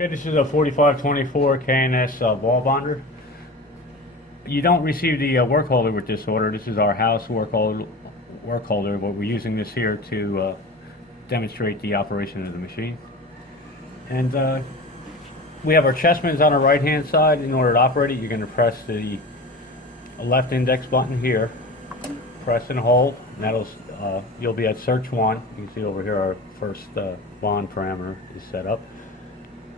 Okay, this is a 4524 K&S ball bonder. You don't receive the work holder with this order. This is our house work holder, but we're using this here to demonstrate the operation of the machine. And we have our chessmans on the right hand side. In order to operate it, you're going to press the left index button here, press and hold, and that'll you'll be at search 1. You can see over here our first bond parameter is set up.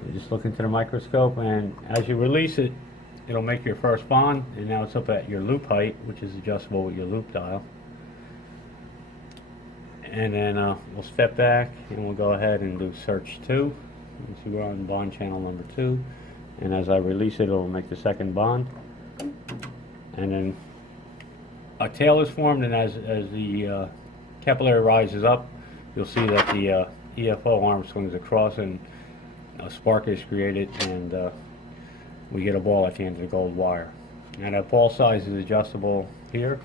You just look into the microscope, and as you release it, it'll make your first bond, and now it's up at your loop height, which is adjustable with your loop dial. And then we'll step back and we'll go ahead and do search 2. You can see we're on bond channel number 2, and as I release it, it'll make the second bond. And then a tail is formed, and as the capillary rises up, you'll see that the EFO arm swings across and a spark is created, and we get a ball at the end of the gold wire. Now that ball size is adjustable here.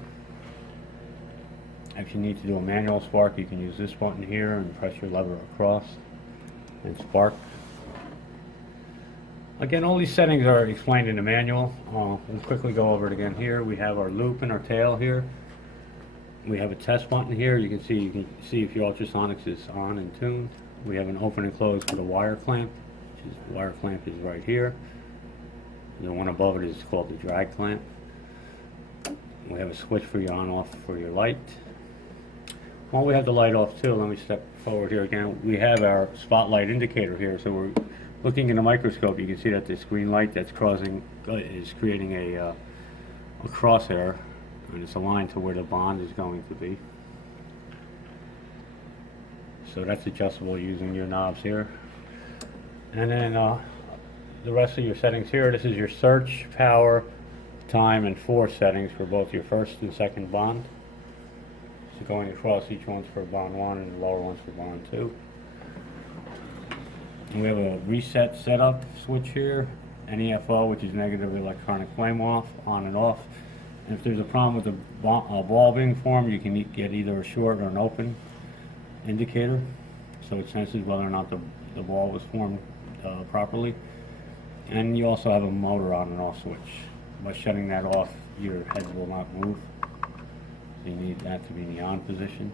If you need to do a manual spark, you can use this button here and press your lever across and spark. Again, all these settings are explained in the manual. We'll quickly go over it again here. We have our loop and our tail here. We have a test button here. You can see if your ultrasonics is on and tuned. We have an open and close for the wire clamp. The wire clamp is right here. The one above it is called the drag clamp. We have a switch for your on-off for your light. While we have the light off too, let me step forward here again. We have our spotlight indicator here, so we're looking in the microscope. You can see that this green light that's crossing is creating a crosshair, and it's aligned to where the bond is going to be. So that's adjustable using your knobs here. And then the rest of your settings here. This is your search, power, time, and force settings for both your first and second bond. So going across, each one's for bond 1 and the lower one's for bond 2. And we have a reset setup switch here, NEFO, which is negative electronic flame off, on and off. And if there's a problem with the ball being formed, you can get either a short or an open indicator, so it senses whether or not the ball was formed properly. And you also have a motor on and off switch. By shutting that off, your heads will not move, so you need that to be in the on position.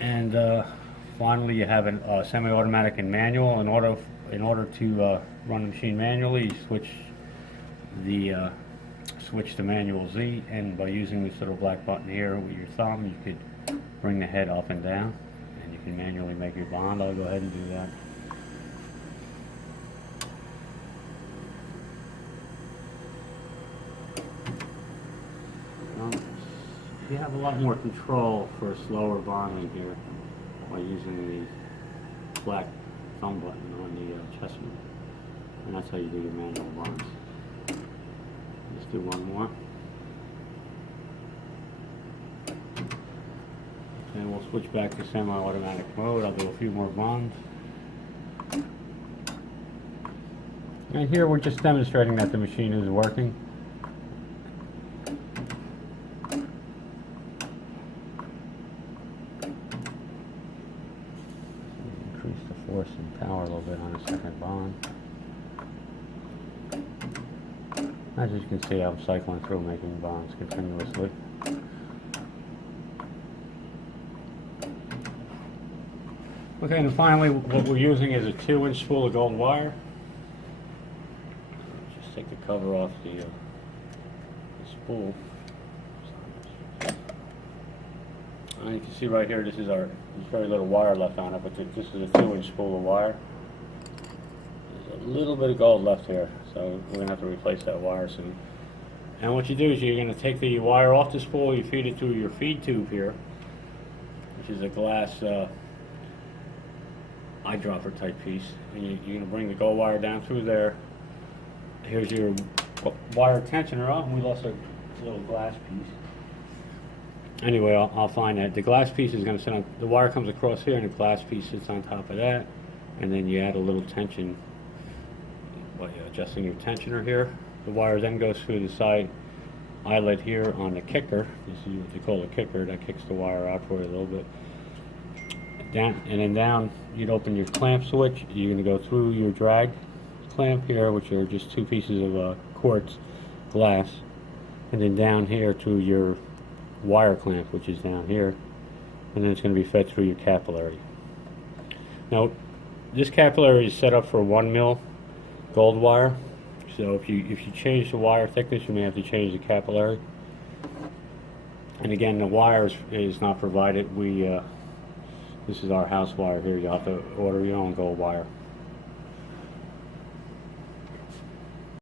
And finally, you have a semi-automatic and manual. In order to run the machine manually, you switch to manual Z, and by using this little black button here with your thumb, you could bring the head up and down, and you can manually make your bond. I'll go ahead and do that. You have a lot more control for slower bonding here by using the black thumb button on the chessman, and that's how you do your manual bonds. Let's do one more. And we'll switch back to semi-automatic mode. I'll do a few more bonds. And here we're just demonstrating that the machine is working. Increase the force and power a little bit on the second bond. As you can see, I'm cycling through making bonds continuously. Okay, and finally, what we're using is a 2-inch spool of gold wire. Just take the cover off the spool. And you can see right here, there's very little wire left on it, but this is a 2-inch spool of wire. There's a little bit of gold left here, so we're going to have to replace that wire soon. And what you do is you're going to take the wire off the spool, you feed it through your feed tube here, which is a glass eyedropper type piece, and you're going to bring the gold wire down through there. Here's your wire tensioner up, and we lost a little glass piece. Anyway, I'll find that. The glass piece is going to sit on, the wire comes across here, and the glass piece sits on top of that, and then you add a little tension by adjusting your tensioner here. The wire then goes through the side eyelet here on the kicker. This is what they call a kicker. That kicks the wire out for you a little bit. Down, and then down you'd open your clamp switch. You're going to go through your drag clamp here, which are just two pieces of quartz glass, and then down here to your wire clamp, which is down here, and then it's going to be fed through your capillary. Now, this capillary is set up for 1 mil gold wire, so if you change the wire thickness, you may have to change the capillary. And again, the wire is not provided. This is our house wire here. You'll have to order your own gold wire.